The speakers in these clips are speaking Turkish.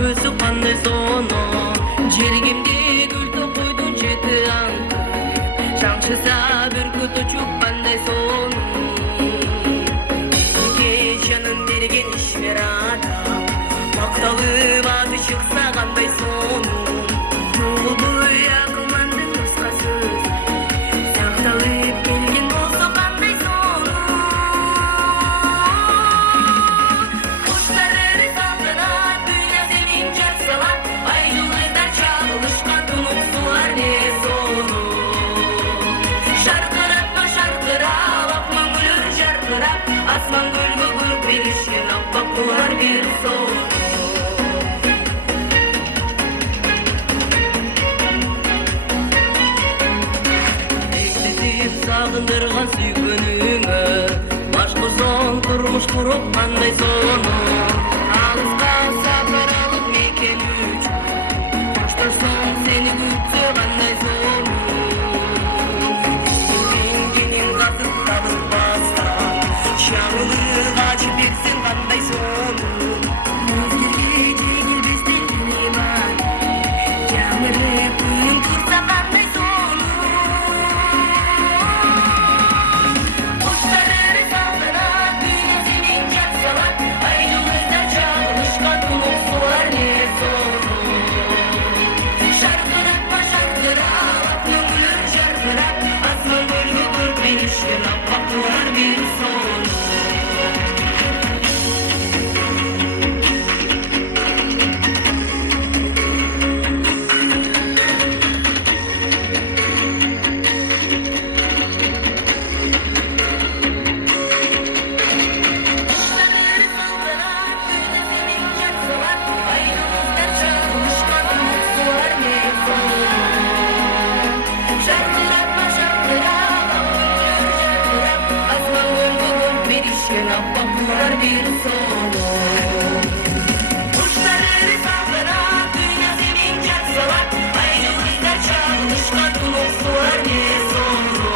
көзі қандай соны жергемде гүл тоқойдың жеті аңқы жаңшыса бүркіт ұшыққандай соны жанын берген ішмер адам мақталып аты шықса қандай соны жолы бойы ақылмандың нұсқасы сақталып келген болса қандай соны құштар ірі салтанат dünya sevinç aksalar ay yıldızlar çağılışkan tunup sular ne sonu şarkıratma şarkırap akman gülür şarkırap asman gölge gülüp belişken appak kular bir sonu сағындырған сүйгеніңі башқұрсаң тұрмыш құрып қандай соны алысқа сапар алып мекен үшін қоштасаң сені күтсе қандай соны денең қазып табылмаса жаңылып ашып берсең қандай соны өзгерге жеңілбестен келемін жаңылып күнің тұрса қандай соны Baklar bir sonu Kuşlar eri saldırar dünya sevinç aksalar ay yıldızlar çağılışkan tunup sular ne sonu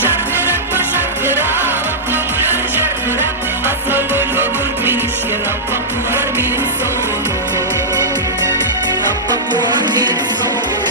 şarkıratma şarkırap aklan gülür şarkırap aslan gölge gülüp belişken baklar bir sonu baklar bir sonu